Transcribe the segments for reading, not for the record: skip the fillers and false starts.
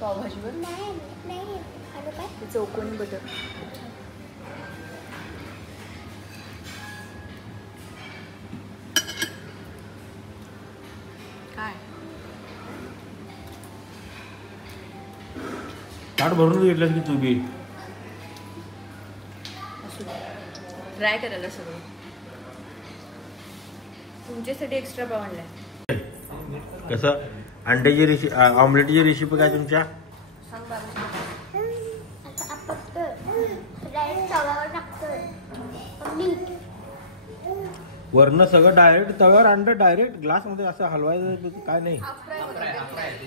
पावभाजीवर नाही चौकोनी बटर. काय ताट भरून घेतलं की तू बी ट्राय करायला सगळं. तुमच्यासाठी एक्स्ट्रा पाव आणलाय. कसं अंड्याची रेसिपी ऑमलेटची रेसिपी काय तुमच्या? सांग बाबा. वरनं सगळं डायरेक्ट तव्यावर अंडं डायरेक्ट ग्लास मध्ये असं हलवायचं काय नाही.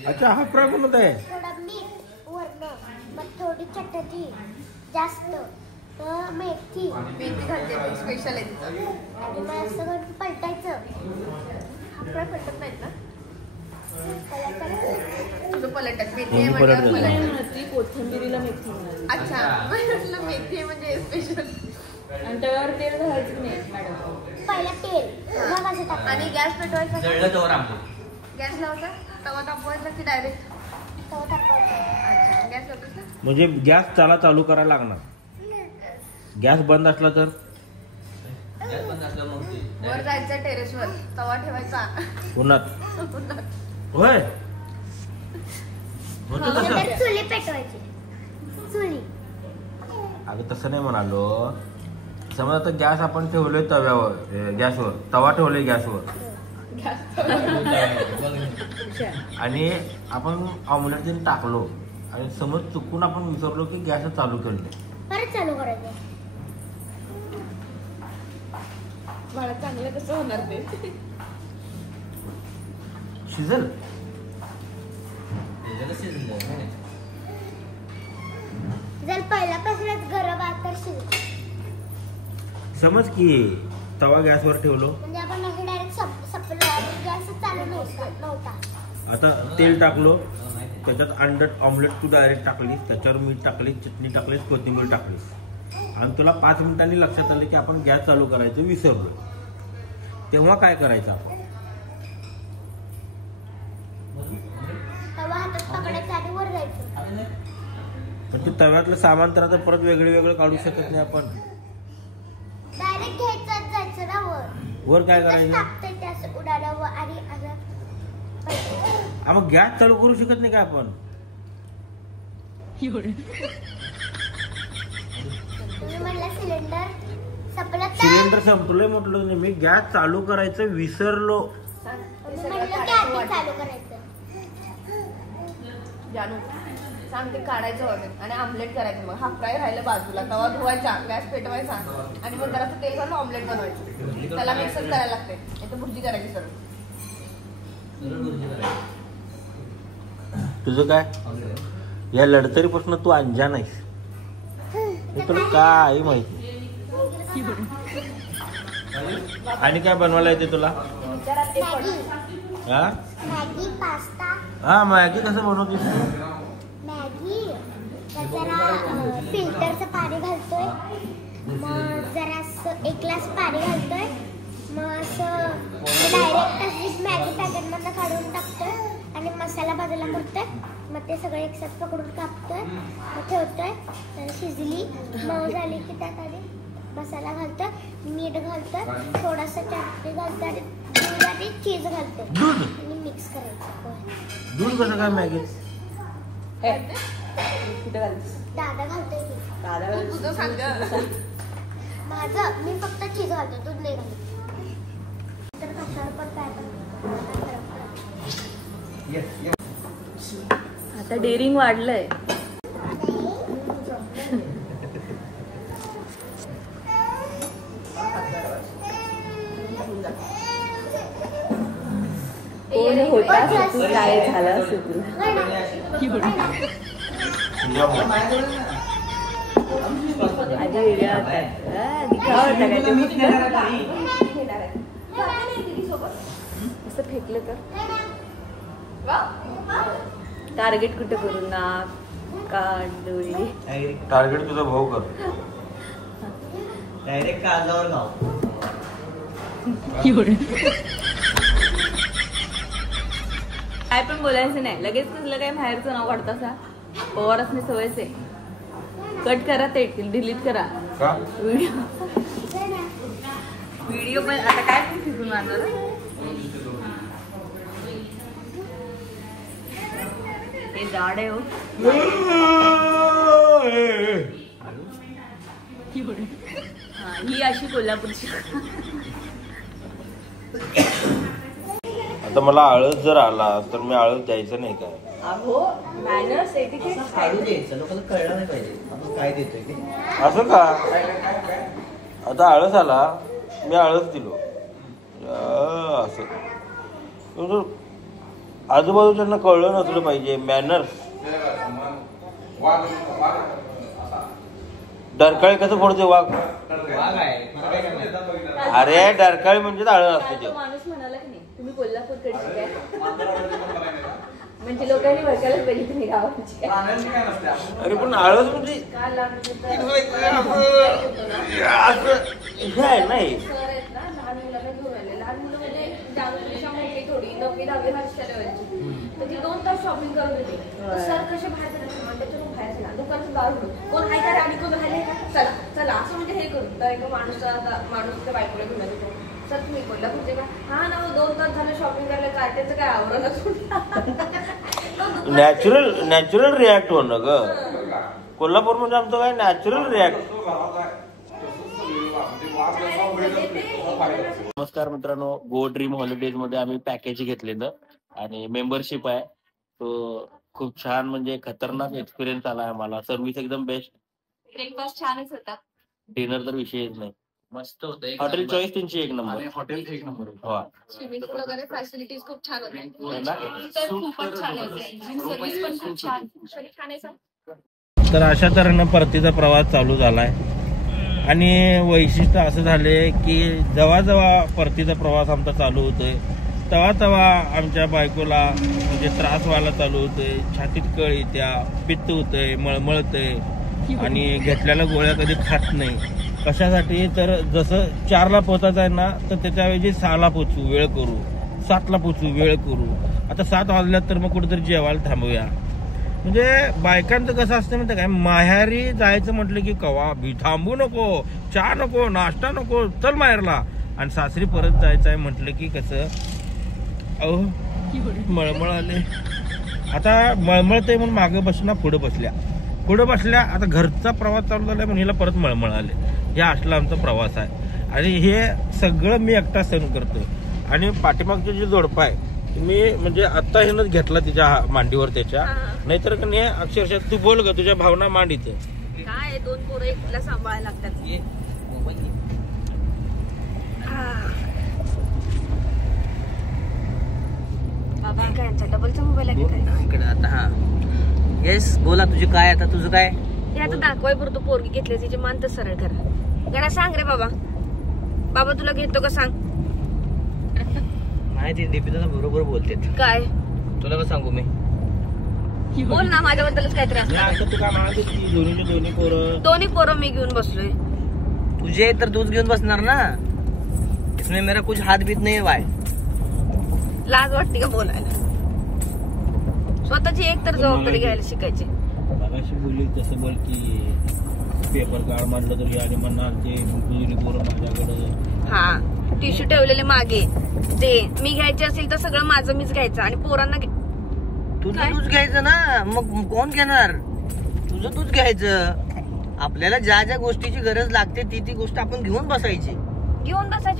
अच्छा हाफ फ्राय बनवत आहे. थोडं मीठ वरनं, मग थोडी चटणी जास्त, मेथी घालते स्पेशल आहे तिथं. आणि मग असं करून पलटायचं. हाफ फ्राय पलटत नाहीत ना? तुझं पलटत मेथी मी आहे पलटत म्हणजे नाही. ती कोथिंबीरीला मेथी. अच्छा म्हटलं मेथी म्हणजे स्पेशल. आणि तव्यावर तेल घालायचं नाही मॅडम. पहिला तेल मग असं टाकायचं. आणि गॅस पेटवायचा. गॅस लावता तवा तापवायचा की डायरेक्ट? तवा टाकायचा. अच्छा गॅस लावतोस ना. म्हणजे गॅस त्याला चालू करायला लागणार. गॅस बंद असला तर वर जायचं टेरेसवर, तवा ठेवायचा उन्हात. होय होतं तसं. नंतर चुली पेटवायची. चुली अगं तसं नाही म्हणालो. समज आता गॅस आपण ठेवलोय तव्यावर, गॅसवर तवा ठेवलोय गॅसवर आणि आपण ऑमलेट जरी टाकलो आणि समज चुकून आपण विसरलो की गॅस चालू केले, परत चालू करायचं. मला चांगलं कसं होणार ते? शिजल. जर पहिल्यापासूनच गरम आहे तर शिजलं. समज की तवा गॅसवर ठेवलो, म्हणजे आपण असं डायरेक्ट सपलं आणि गॅस चालू नव्हता. आता तेल टाकलो, त्याच्यात अंड ऑमलेट तू डायरेक्ट टाकलीस, त्याच्यावर मीठ टाकलीस, चटणी टाकलीस, कोथिंबीर टाकलीस आणि तुला 5 मिनिटांनी लक्षात आलं की आपण गॅस चालू करायचं विसरलो. तेव्हा काय करायचं आपण? तवा हातात पकडायचा आणि वर जायचं. पण ते तव्यातलं सामान तर आता परत वेगळं काढू शकत नाही आपण. डायरेक्ट घ्यायचं जायचं ना वर. वर काय करायचं? टाकतंय ते असं उडालं आणि मग गॅस चालू करू शकत नाही का आपण? तुम्ही म्हणला सिलेंडर संपलं तर सिलेंडर संपलंय म्हटलं नाही मी, गॅस चालू करायचं विसरलो. म्हणलं की आधी चालू करायचं. जानू सांग ते काढायचं ऑर्डर आणि ऑमलेट करायचं. मग हाफ फ्राय राहिलं बाजूला, तवा धुवायचा, गॅस पेटवायचा आणि मग जरासं तेल घालून ऑमलेट बनवायचं. त्याला मिक्सअप करायला लागते. नाही तर भुर्जी करायची सर्व. तुझं काय या लढतरीपासून तू अंजान आहेस हे तुला काय माहिती. आणि काय बनवायला येते तुला? हा मॅगी, पास्ता. हा मॅगी कसं बनवतेस? मॅगी जरा फिल्टरचं पाणी घालतोय, मग जरा असं 1 ग्लास पाणी घालतोय, मग असं डायरेक्ट अशी मॅगी पॅकेटमधनं काढून टाकतोय आणि मसाला बाजूला करतोय. मग ते सगळं एकसाथ पकडून कापतोय, मग ठेवतोय. शिजली मऊ झाली की त्यात आणि मसाला घालतोय, मीठ घालतोय, थोडासा चटणी घालतोय आणि दूध आणि चीज घालतोय दूध आणि मिक्स करायचं. दूध कसं काय मॅगी? कुठे घालतेस? दादा घालतोय की. दादा तुझं सांग. माझं मी फक्त चीज घालतो, दूध नाही घालत. तर कशावर पण काय पण आता डेअरिंग वाढलंय. कोण होता तू काय झाला असेल तुला? आधी वेगळ्या होतात. दिखावा होता काय असं फेकलं तर टार्गेट कुठे करू? नाक, कान, डोळे. टार्गेट तुझा भाऊ कर. डायरेक्ट कागदावर गाव. काय पण बोलायचं नाही, लगेच कसलं काय बाहेरचं नाव काढता सा पवार असणे सवयच आहे. कट करा ते डिलीट करा व्हिडिओ पण आता काय पण फिरून मारणार. हे जाड आहे हो. ही अशी कोल्हापूरची. आता मला आळस जर आला तर मी आळस द्यायचं नाही काय? अहो मॅनर्स एटिकेट द्यायचं, लोकांना कळलं नाही पाहिजे आपण काय देतोय ते. असं का? आता आळस आला मी आळस दिलो असं आजूबाजूच्यांना कळलं नसलं पाहिजे. मॅनर्स. डरकाळी कसं फोडते वाघ? अरे डरकाळी म्हणजे आळस असते ते. माणूस म्हणाला की नाही तुम्ही कोल्हापूरकडे शिकाय म्हणजे लोकांनी भडकायलाच पाहिजे तुम्ही गावाची. अरे पण आळस म्हणजे हे आहे नाही. लहान मुलांना घेऊन आले. लहान मुलं म्हणजे जाणून मोठी थोडी 9वी-10वी वर्षाच्या लेवलची. तर ती 2 तास शॉपिंग करत होती. सर कसे बाहेर जाणार त्याच्यातून बाहेर गेला दुकानाचं दार होतं. कोण आहे का रे आणि कोण राहिले का चला चला असं म्हणजे हे करून तर एका माणूस त्या बायकोला घेऊन येतो. सर तुम्ही कोल्हापूरचे का? हा ना 2 तास झालं शॉपिंग करायला काय त्याचं काय आवरणच. नॅचरल रिॲक्ट होणं ग. कोल्हापूर म्हणजे आमचं काय नॅचरल रिॲक्ट. नमस्कार मित्रांनो, गो ड्रीम हॉलिडेज मध्ये आम्ही पॅकेज घेतलेलं आणि मेंबरशिप आहे. तो खूप छान म्हणजे खतरनाक एक्सपिरियन्स आला आम्हाला. सर्व्हिस एकदम बेस्ट. ब्रेकफास्ट छानच होता. डिनर तर विषयच नाही. मस्त होतं. हॉटेल चॉईस त्यांची एक नंबर. हॉटेल एक नंबर. स्विमिंग पूल वगैरे फॅसिलिटीज खूप छान होत्या. खूपच छान होते. सर्व्हिस पण खूप छान. छान आहे सर. तर अशा तऱ्हेनं परतीचा प्रवास चालू झालाय आणि वैशिष्ट्य असं झाले की जेव्हा जेव्हा परतीचा प्रवास आमचा चालू होतोय तेव्हा आमच्या बायकोला म्हणजे त्रास व्हायला चालू होतोय. छातीत कळ येत्या, पित्त होतंय, मळमळतंय आणि घेतलेल्या गोळ्या कधी खात नाही. कशासाठी? तर जसं 4ला पोचायचं आहे ना तर त्याच्याऐवजी 6ला पोचू वेळ करू, 7ला पोचू वेळ करू. आता 7 वाजल्यात तर मग कुठेतरी जेवायला थांबूया. म्हणजे बायकांचं कसं असतं माहिती काय, माहेरी जायचं म्हटलं की कवा भी थांबू नको, चहा नको, नाश्ता नको, चल माहेरला. आणि सासरी परत जायचं आहे म्हटलं की कसं अहो मळमळ आले. आता मळमळतंय म्हणून मागं बसना पुढे बसल्या. आता घरचा प्रवास चालू झालाय म्हणून हिला परत मळमळ आले. हे असला आमचा प्रवास आहे आणि हे सगळं मी एकटा सहन करतोय. आणि पाठीमागचे जे जोडपं आहे मी म्हणजे आता हेनच घेतला तिच्या मांडीवर त्याच्या. नाहीतर का नाही अक्षरशः तू बोल ग तुझ्या भावना मांडीचं काय. 2 पोरं एकला सांभाळायला लागतात. बाबा काय डबलचा मोबाईल आहे काय इकडे आता. हा येस बोला. तुझं काय आता? तुझं काय? हे आता दाखवाय पुरतो पोरगी घेतली तिची मान तर सरळ करा. गणा सांग रे बाबा तुला घेतो का सांग. माहिती दीपिका बरोबर बोलते. काय तुला का सांगू मी? बोल ना माझ्याबद्दलच काय त्रास. दोन्ही पोरं मी घेऊन बसलोय. तुझे तर तूच घेऊन बसणार ना. इसमें मेरा कुछ हात बीत नाही बाय. लाज वाटते का बोलायला? स्वतःची एक तर जबाबदारी घ्यायला शिकायची. बोलली तसं बोल की पेपर काढ मांडलं तरी आणि म्हणणार ते पोरं माझ्याकडं. हा टिश्यू ठेवलेले मागे ते मी घ्यायचे असेल तर सगळं माझं मीच घ्यायचं आणि पोरांना तुझं तूच घ्यायचं ना. मग कोण घेणार? तुझं तूच घ्यायचं. आपल्याला ज्या ज्या गोष्टीची गरज लागते ती गोष्ट आपण घेऊन बसायची.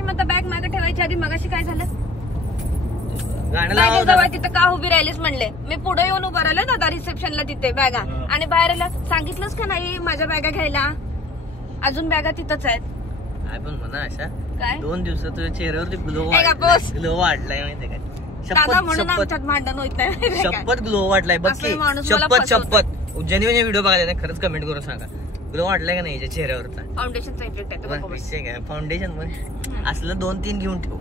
मग बॅग मागे ठेवायची आधी. मगाशी काय झालं? गाणं जवळ तिथं का उभी राहिलीस म्हणले. मी पुढे येऊन उभा राहिलो दादा रिसेप्शनला तिथे बॅगा आणि बाहेर सांगितलंच का नाही माझ्या बॅगा घ्यायला. अजून बॅगा तिथंच आहेत. काय पण म्हणा अशा काय 2 दिवसात तुझ्या चेहऱ्यावरती ग्लो वाढलाय माहितीये काय? दादा म्हणून आमच्यात भांडण होत नाही. शपथ ग्लो वाढलाय बघ की. शपथ उज्जैनी व्हिडिओ बघायला खरंच कमेंट करून सांगा ग्लो वाढलाय का नाही चेहऱ्यावरचा. फाउंडेशनचा इफेक्ट आहे. विषय काय फाउंडेशन मध्ये असलं 2-3 घेऊन ठेव.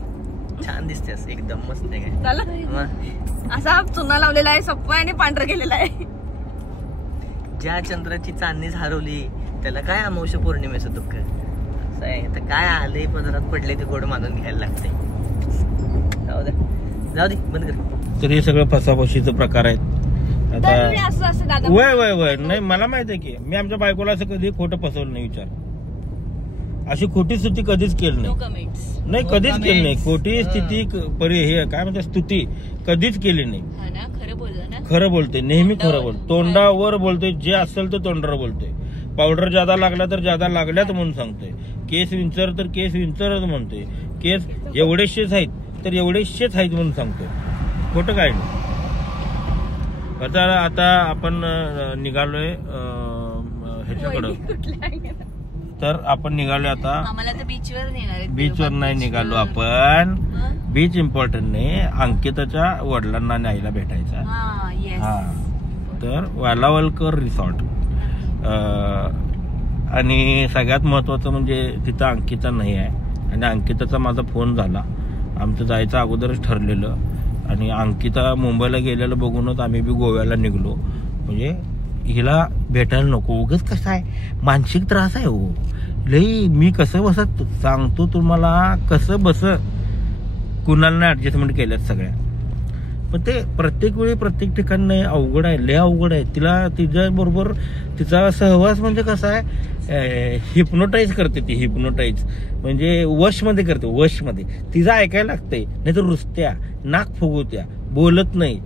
छान दिसते असं एकदम मस्त आहे काय. असा चुना लावलेला आहे सप्पा आणि पांढरा केलेला आहे. ज्या चंद्राची चांदणीच हरवली त्याला काय अमावस्या पौर्णिमेचं दुःख असं आहे. तर काय आले पदरात पडले ते गोड मानून घ्यायला लागते. जाऊ दे बंद कर. तर हे सगळं फसाफशीचं प्रकार आहेत. दरवेळी असं असं दादा वय नाही, मला माहित आहे की मी आमच्या बायकोला असं कधी खोटं फसवलं नाही. विचार, अशी खोटी स्तुती कधीच केली नो नाही. कमेंट्स. नाही, कधीच केली नाही. खोटी स्थिती हे काय म्हणतात स्तुती कधीच केली नाही. हा ना, खरं बोललं ना. खरं बोलते, नेहमी खरं बोलते, तोंडावर बोलते, जे असेल तर तोंडावर बोलते. पावडर ज्यादा लागला तर ज्यादा लागल्यात म्हणून सांगते. केस विंचर तर केस विंचरच म्हणते. केस एवढेशेच आहेत तर एवढेशेच आहेत म्हणून सांगतो. खोटं काय नाही. आता आपण निघालोय ह्याच्याकडं. तर आपण निघालोय आता. आम्हाला तर बीचवर नेणार आहेत. बीचवर नाही निघालो आपण. बीच इम्पॉर्टंट नाही, अंकिताच्या वडिलांना न्यायला भेटायचा. हा, तर वालावलकर रिसॉर्ट. आणि सगळ्यात महत्वाचं म्हणजे तिथं अंकिता नाही आहे आणि अंकिताचा माझा फोन झाला. आमचं जायचं अगोदरच ठरलेलं आणि अंकिता मुंबईला गेलेलं बघूनच आम्ही बी गोव्याला निघलो. म्हणजे हिला भेटायला नको, उगाच कसं आहे मानसिक त्रास आहे हो लई. मी कसं बसत सांगतो तुम्हाला, कसं बस कुणाला ऍडजस्टमेंट केल्यात सगळ्या. पण ते प्रत्येक वेळी प्रत्येक ठिकाणी अवघड आहे, लय अवघड आहे. तिच्या बरोबर तिचा सहवास म्हणजे कसा आहे, हिप्नोटाईज करते ती. हिप्नोटाईज म्हणजे वशमध्ये करते, वशमध्ये. तिचं ऐकायला लागतंय, नाही तर रुसत्या, नाक फुगवत्या, बोलत नाही,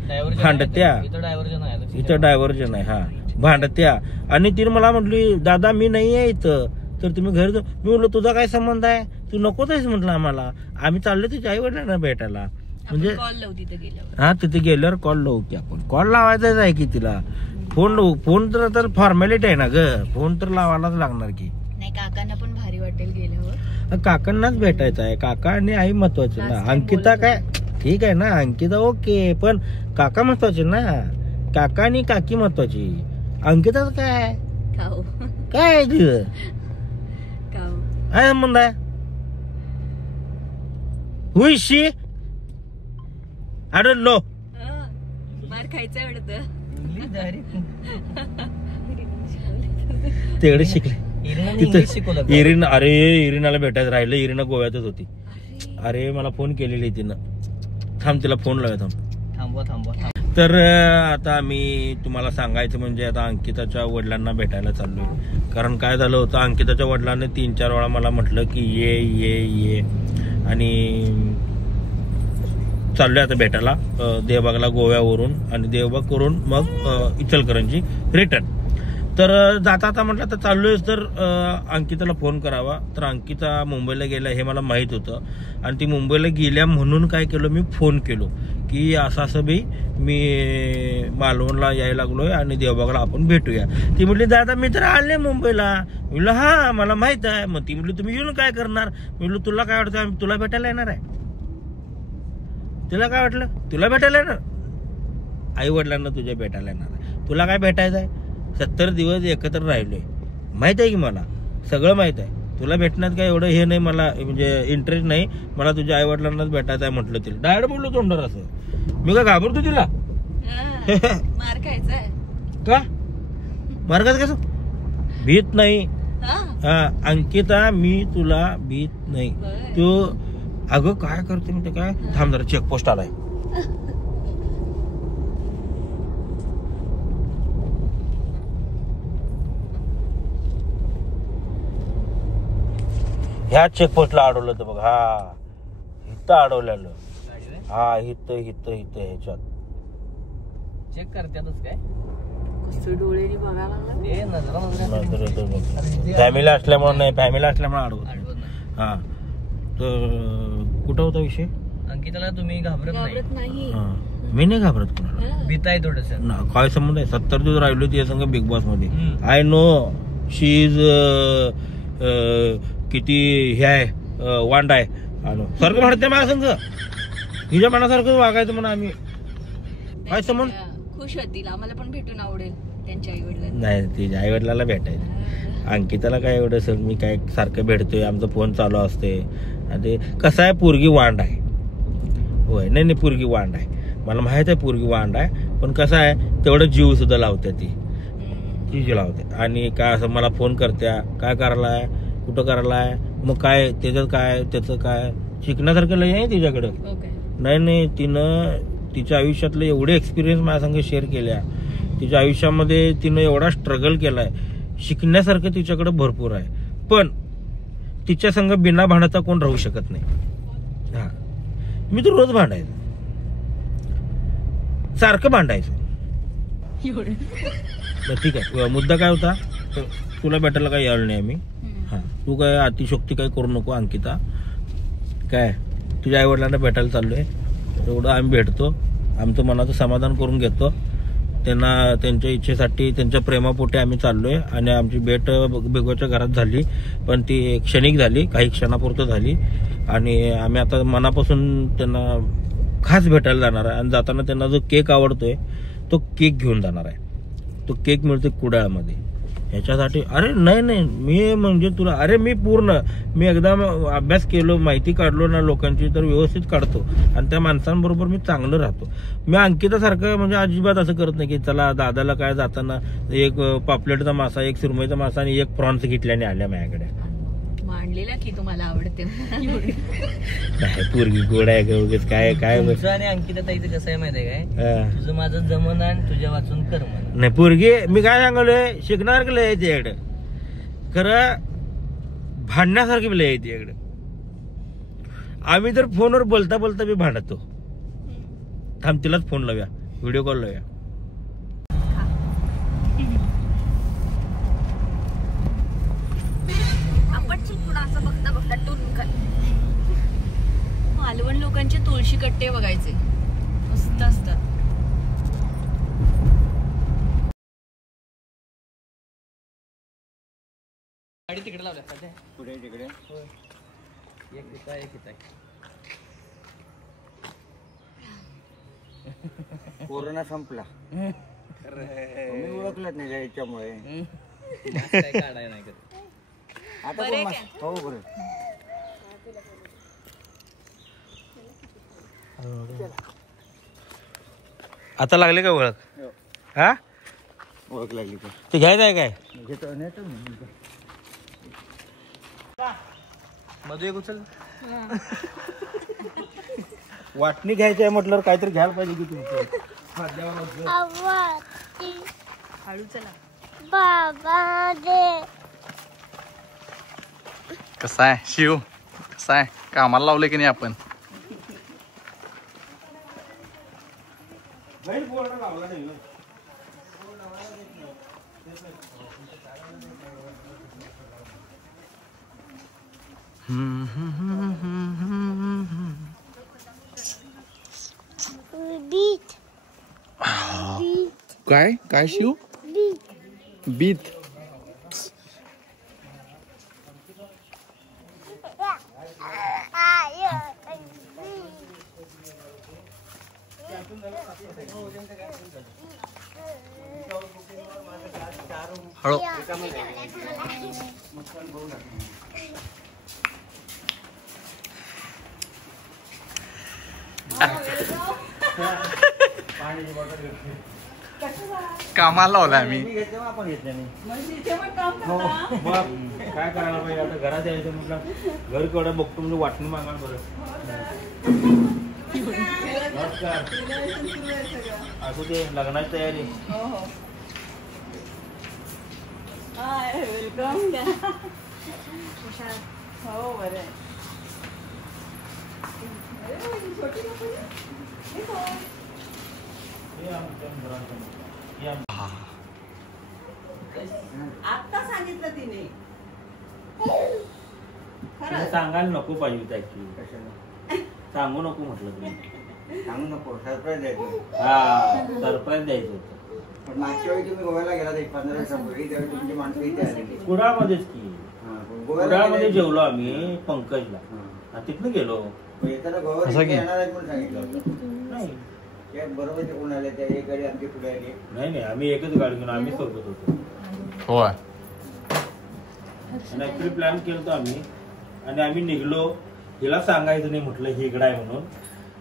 भांडत्या. इथं डायव्हर्जन आहे. हा, भांडत्या. आणि तिने मला म्हटली दादा मी नाही आहे इथं, तर तुम्ही घरी जाऊ. मी म्हटलं तुझा काय संबंध आहे, तू नकोच आहेस म्हटलं आम्हाला, आम्ही चाललो तुझ्या आई वडिलांना भेटायला. म्हणजे हा, तिथे गेल्यावर कॉल लावू की आपण. कॉल लावायचाच आहे की तिला. फोन तर फॉर्मॅलिटी आहे ना ग, फोन तर लावायलाच लागणार की. नाही, काकांना पण भारी वाटेल गेल्यावर. काकांनाच भेटायचं आहे. काका आणि आई महत्वाचे ना. अंकिता काय ठीक आहे ना, अंकिता ओके, पण काका महत्वाचे ना. काका आणि काकी महत्वाची. अंकिता काय काय तुझं काय संबंध आहे? हुईशी अरे लो मार खायचं वाटतं. तिकडे शिकले इरिना. अरे इरिनाला भेटायचं राहिलं. इरिना गोव्यातच होती. अरे मला फोन केलेली तिनं. थांब, तिला फोन लावूया. थांबवा. तर आता आम्ही तुम्हाला सांगायचं म्हणजे आता अंकिताच्या वडिलांना भेटायला चाललोय. कारण काय झालं होतं, अंकिताच्या वडिलांनी 3-4 वेळा मला म्हटलं की ये आणि चाललोय आता भेटायला देवबागला गोव्यावरून, आणि देवबाग करून मग इचलकरंजी रिटर्न. तर जाता म्हटलं तर चाललोयच, तर अंकिताला फोन करावा. तर अंकिता मुंबईला गेल्या हे मला माहित होतं आणि ती मुंबईला गेल्या म्हणून काय केलं, मी फोन केलो की असं बी मी मालवणला यायला लागलोय आणि देवबागला आपण भेटूया. ती म्हटली दादा मी तर आले मुंबईला. म्हटलं हा मला माहित आहे. मग ती म्हटली तुम्ही येऊन काय करणार. म्हटलं तुला काय वाटतं, आम्ही तुला भेटायला येणार आहे. तुला काय वाटलं, तुला भेटायला येणार, आई वडिलांना तुझ्या भेटायला येणार आहे. तुला काय भेटायचं आहे, 70 दिवस एकत्र राहिलोय, माहित आहे की मला सगळं माहित आहे. तुला भेटण्यात काय एवढं हे नाही, मला म्हणजे इंटरेस्ट नाही. मला तुझ्या आई वडिलांनाच भेटायचं आहे म्हटलं. तिला डायरेक्ट बोललो तोंडावर असं. मी काय घाबरतो तिला. मार खायचाय का, मार्गात कसं भीत नाही. हा अंकिता मी तुला भीत नाही. तू अगं काय करते मी ते काय. थांब जरा, चेकपोस्ट आलाय. ह्या चेकपोस्टला अडवलं तर बघ. हा इथं अडवलेलं. हा इथं ह्याच्यात चेक करतातच काय. डोळ्याने बघायला फॅमिली असल्यामुळे नाही, फॅमिली असल्यामुळे अडवत. हा तर कुठं होता विषय. अंकिताला तुम्ही घाबरत नाही. मी नाही घाबरत कोणाला. भीताय थोडस. काय संबंध आहे, 70 दिवस राहिलो तिच्या संग बिग बॉस मध्ये. आय नो शी इज किती हे आहे वांड आहे. सारखं म्हणते माझ्या संग, हिच्या मनासारखं वागायचं म्हणून आम्ही. काय संबंध. खुश होतील, आम्हाला पण भेटून आवडेल त्यांच्या आई वडिलांना. नाही, तिच्या आई वडिलाला भेटायचं. अंकिताला काय एवढं सर मी काय सारखं भेटतोय, आमचा फोन चालू असते. आणि ते कसं आहे, पोरगी वांड आहे. होय, नाही पोरगी वांड आहे, मला माहित आहे पोरगी वांड आहे. पण कसं आहे, तेवढं जीव सुद्धा लावते ती जीव लावते. आणि काय असं मला फोन करत्या, काय करायलाय, कुठं करायलाय, मग काय त्याचं काय त्याचं काय शिकण्यासारखं लय आहे तिच्याकडं. नाही तिनं तिच्या आयुष्यातले एवढे एक्सपिरियन्स माझ्या संग शेअर केल्या. तिच्या आयुष्यामध्ये तिनं एवढा स्ट्रगल केलाय, शिकण्यासारखं तिच्याकडे भरपूर आहे. पण तिच्या संग बिना भांडता कोण राहू शकत नाही. हा, मी तर रोज भांडायचो, सारखं भांडायचं. ठीक आहे, मुद्दा काय होता, तुला भेटायला काही यायला नाही आम्ही. हा, तू काय अतिशोक्ती काही करू नको अंकिता. काय तुझ्या आई वडिलांना भेटायला चाललोय, एवढं आम्ही भेटतो, आमचं मनाचं समाधान करून घेतो. त्यांना त्यांच्या इच्छेसाठी, त्यांच्या प्रेमापोटी आम्ही चाललोय. आणि आमची भेट बेगोच्या घरात झाली, पण ती क्षणिक झाली, काही क्षणापुरतं झाली. आणि आम्ही आता मनापासून त्यांना खास भेटायला जाणार आहे. आणि जाताना त्यांना जो केक आवडतोय तो केक घेऊन जाणार आहे. तो केक मिळतोय कुडाळमध्ये. ह्याच्यासाठी अरे नाही मी म्हणजे तुला, अरे मी एकदा अभ्यास केलो, माहिती काढलो ना लोकांची, तर व्यवस्थित काढतो. आणि त्या माणसांबरोबर मी चांगलं राहतो. मी अंकितासारखं म्हणजे अजिबात असं करत नाही की चला दादाला काय जाताना एक पापलेटचा मासा, एक सुरमईचा मासा आणि एक प्रॉन्स घेतल्याने आल्या माझ्याकडे. मांडलेला की तुम्हाला आवडते. नाही, पोरगी गोड आहे का उगेच काय काय. तुझं आणि अंकिता ताईचं कसं आहे माहिती आहे काय, तुझं माझं जमन आणि तुझ्या वाचून कर म्हणा. नाही, पोरगी मी काय सांगलोय, शिकणार का लय तिकडे, खरं भांडण्यासारखी बी लय तिकडे. आम्ही तर फोनवर बोलता बोलता मी भांडतो. थांब, तिलाच फोन लावूया, व्हिडिओ कॉल लावूया. मालवण लोकांचे तुळशी कट्टे बघायचे, मस्त असतात. गाडी तिकडे लावल्या सध्या, पुढे तिकडे एक इथं. कोरोना संपला, मी ओळखलंच नाही याच्यामुळे. काय काढाय नाही करत आता पण मस्त. हो बरं, आता लागले का ओळख? हा, ओळख लागली का? ते घ्यायचं आहे काय? घेतो नेतो मधू एक उचल. वाटणी घ्यायची आहे म्हटल्यावर काहीतरी घ्यायला पाहिजे की तुमचं. हळू चला. बाबा दे. कसा आहे शिव, कसा आहे, कामाला लावले की नाही आपण? बीट. काय काय शिव? बीत. हळू. कामाला लावलाय आम्ही. आपण घेतल्या नाही. काय करायला पाहिजे आता, घरात यायचं म्हटलं, घर केवढं बघतो म्हणजे वाटणी मागाल बरं. नमस्कार, असू दे, लग्नाची तयारी. वेलकम. हो बरं. आता सांगितलं तिने. सांगायला नको पाहिजे ऍक्च्युली, सांगू नको म्हटलं तुम्ही. सांगू नको, सरप्राईज द्यायचं. हा, सरप्राईज द्यायचं होतं. पण मागच्या वेळी तुम्ही गोव्याला गेला 15 दिवसापूर्वी, त्यावेळी तुमची माणसं इथे आलेली. कुडाळमध्येच की, कुडाळमध्ये जेवलो आम्ही पंकजला, तिथनं गेलो. येताना गोव्याला येणार आहेत म्हणून सांगितलं होतं. नाही बरोबर ते कोण आले, त्या एक गाडी आमची पुढे आली. नाही, आम्ही एकच गाडी घेऊन आम्ही सोबत होतो. होय, आणि ऍक्च्युली प्लॅन केलं आम्ही, आणि आम्ही निघलो. हिला सांगायचं नाही म्हटलं ही इकडं आहे म्हणून.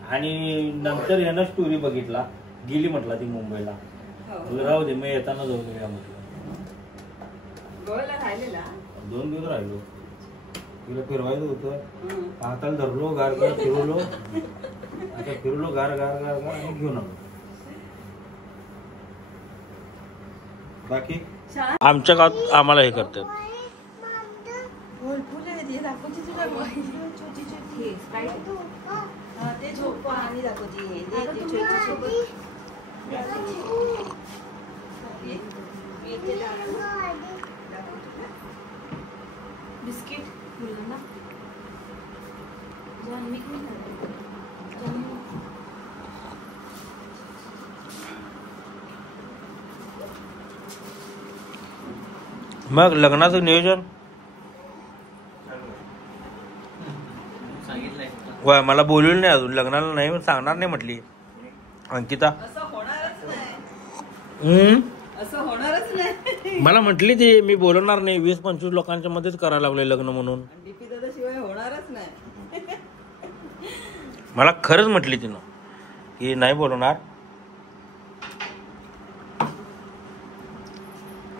आणि नंतर यानं स्टोरी बघितला, गेली म्हटला ती मुंबईला. राहू दे, मग येताना जाऊन येऊया म्हटलं. गोव्याला राहिलेला 2 दिवस राहिलो. तिला फिरवायचं होतं, हाताला धरलो, गार फिरवलो. आता फिरलो गार गार गार गार आणि घेऊन आलो. बाकी आमच्या गावात आम्हाला हे करतात. ते झोप आणि दाखवते बिस्किट मुलांना मग लग्नाचं नियोजन वय मला बोलवलं नाही अजून. लग्नाला नाही सांगणार नाही म्हटली अंकिता. असं होणारच नाही. असं होणारच नाही. मला म्हटली ती मी बोलवणार नाही, 20-25 लोकांच्या मध्येच करायला लागले लग्न म्हणून. डीपी दादा शिवाय होणारच नाही. मला खरंच म्हटली तिनं की नाही बोलवणार,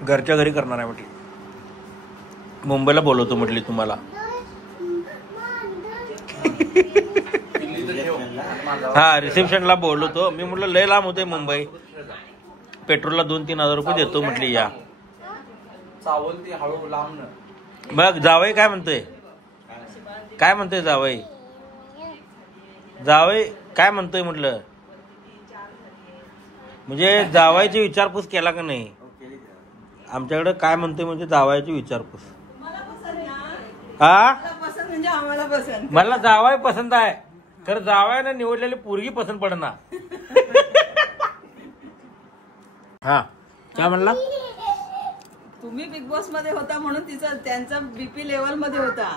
घरच्या घरी करणार आहे म्हटली. मुंबईला बोलवतो म्हटली तुम्हाला. हा रिसेप्शनला बोलवतो. मी म्हटलं लय लांब होते मुंबई, पेट्रोलला 2-3 हजार रुपये देतो म्हटली या. मग जावई काय म्हणतोय, काय म्हणतोय जावई, जावई काय म्हणतोय म्हटलं. म्हणजे जावायची विचारपूस केला का नाही आमच्याकडे, काय म्हणतोय म्हणजे जावायची विचारपूस. हा पसंत म्हणजे आम्हाला पसंत. मला जावाय पसंत आहे, खरं जावायला निवडलेली पोरगी पसंत पडणार. हा काय म्हणला. तुम्ही बिग बॉस मध्ये होता म्हणून तिचा त्यांचा बीपी लेवल मध्ये होता.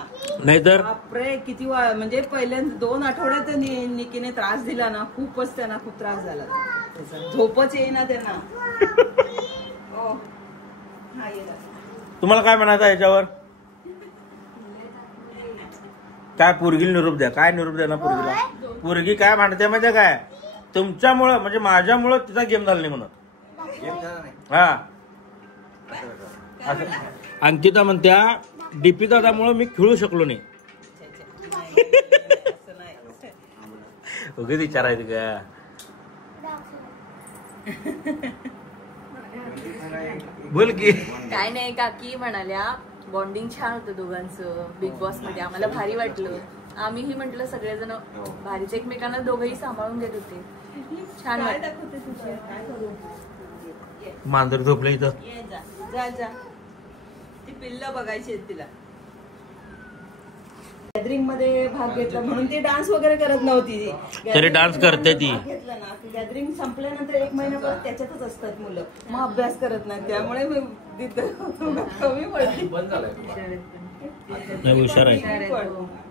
नाहीतर बापरे किती म्हणजे पहिल्यांदा 2 आठवड्यात निकीने त्रास दिला ना, खूपच त्यांना खूप त्रास झाला. झोपच येईना त्यांना. तुम्हाला काय म्हणायचं याच्यावर, काय पोरगीला निरोप द्या. काय निरोप द्या ना पोरगीला. पोरगी काय म्हणते माहिती काय, तुमच्यामुळं म्हणजे माझ्यामुळं तिचा गेम झाला नाही म्हणून. हा असं अंकिता म्हणत्या डीपी दादामुळे मी खेळू शकलो नाही. उगीच विचारायचं का. बोल की. काय नाही, काकी म्हणाल्या बॉन्डिंग छान होतं दोघांचं बिग बॉस मध्ये, आम्हाला भारी वाटलं. आम्हीही म्हटलं सगळेजण भारीच एकमेकांना दोघंही सांभाळून घेत होते. छान वाटतं. मांजर झोपलं इथं. जा जा ती पिल्ल बघायची आहेत तिला. गॅदरिंग मध्ये भाग घेतला म्हणून ती डान्स वगैरे करत नव्हती. तरी डान्स करते ती. घेतला ना गॅदरिंग संपल्यानंतर 1 महिना परत त्याच्यातच असतात मुलं, मग अभ्यास करत नाही. त्यामुळे मी कमी पडली. हुशार आहे.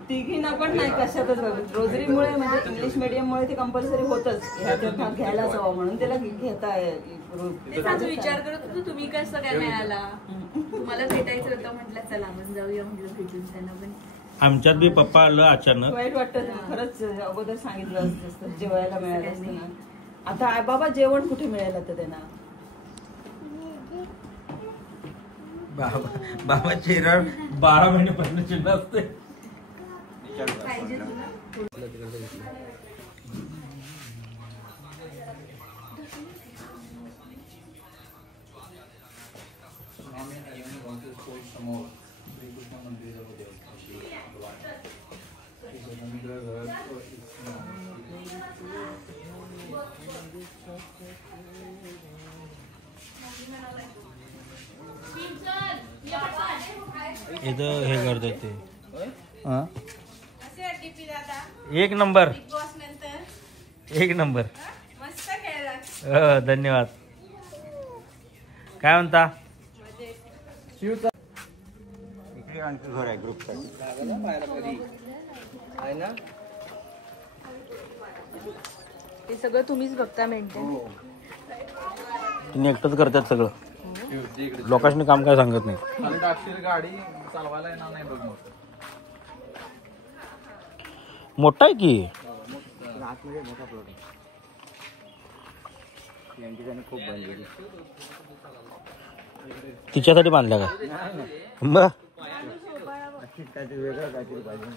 तिघींना पण नाही कशातच. रोजरीमुळे म्हणजे इंग्लिश मीडियम मुळे ते कंपल्सरी होतच ह्याच्यात भाग घ्यायलाच हवं म्हणून त्याला घेता. विचार करत होतो तुम्ही कसं काय मिळाला, तुम्हाला भेटायचं होतं म्हटलं चला आपण जाऊया म्हटलं भेटून त्यांना. पण आमच्यात बी पप्पा आलं अचानक. वाईट वाटत खरंच, अगोदर सांगितलं असतं जेवायला मिळालं असतं ना. आता आई बाबा जेवण कुठे मिळालं तर त्यांना. बाबा चेहरा 12 महिन्यापासून चिन्ह असते. इथं हे करतात ते. एक नंबर, एक नंबर. धन्यवाद. काय म्हणता. इकडे आणखी घर आहे ग्रुप ते सगळं तुम्हीच बघता मेंटेन. तुम्ही एकटंच करतात सगळं, लोकांनी काम काय सांगत नाही. गाडी चालवायला येणार नाही बघ. मोठा आहे की. आतमध्ये मोठा प्लॉट आहे. खूप बनलेली. तिच्यासाठी बांधल्या काय मग. काहीतरी वेगळं काहीतरी पाहिजे.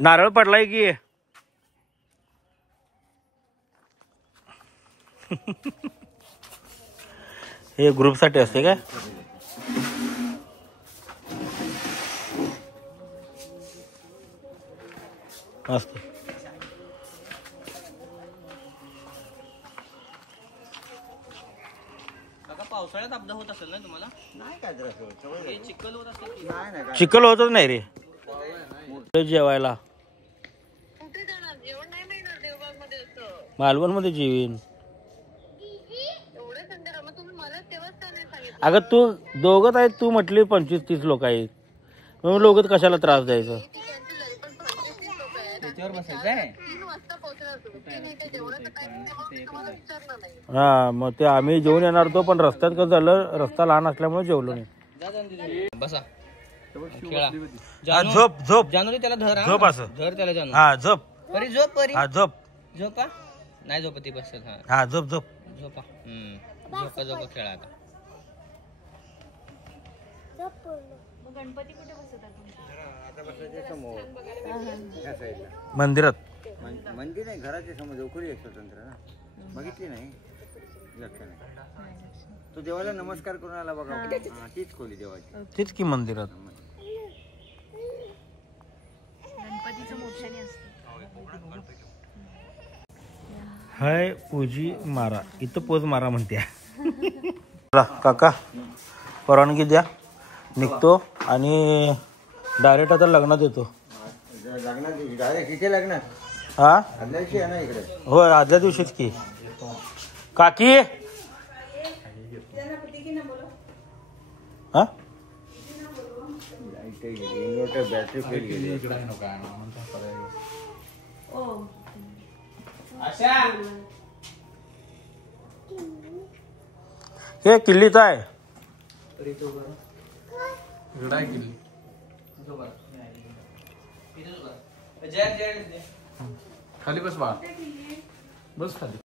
नारळ पडलाय की हे ग्रुप साठी असते काय? असते. पावसाळ्यात अपघात होत असेल ना तुम्हाला? नाही काय तर असं सवय चिखल होत असेल. नाही चिखल होतच नाही रे जेवायला. मालवण मध्ये जेवीन. अगं तू दोघच आहेत, तू म्हटली 25-30 लोक आहेत, मग लोक कशाला त्रास द्यायचा? त्याच्यावर बसायचंय. हा मग ते आम्ही जेवून येणार होतो, पण रस्त्यात कसं झालं, रस्ता लहान असल्यामुळे जेवलो नाही. बसा झोप झोप जानू त्याला धर. झोप असं धर त्याला जानू. हा झोप. परी झोप. परी हा झोप. झोपा. नाही झोपती बसत. हा झोप झोप झोपा. झोपा खेळा आता. गणपती कुठे बसवतात? मंदिरात. मंदिर नाही, घराच्या समोर उखळी आहे स्वतंत्र ना, बघितली नाही, लक्ष नाही. तो देवाला नमस्कार करून आला बघा. तीच खोली देवाची, तीच की मंदिरात. गणपतीचं मोठ्याने असतं. हाय पूजी मारा, इथं पोज मारा म्हणते. काका परवानगी द्या, निघतो आणि डायरेक्ट आता लग्नात येतो. लग्नात डायरेक्ट इथे लग्नात? हा आदल्या दिवशी आहे ना इकडे? होय आदल्या दिवशीच की. काकी हा इन्व्हर्टर बॅटरी फेल गेली. हे किल्लीच आहे. खाली बस बा, बस खाली.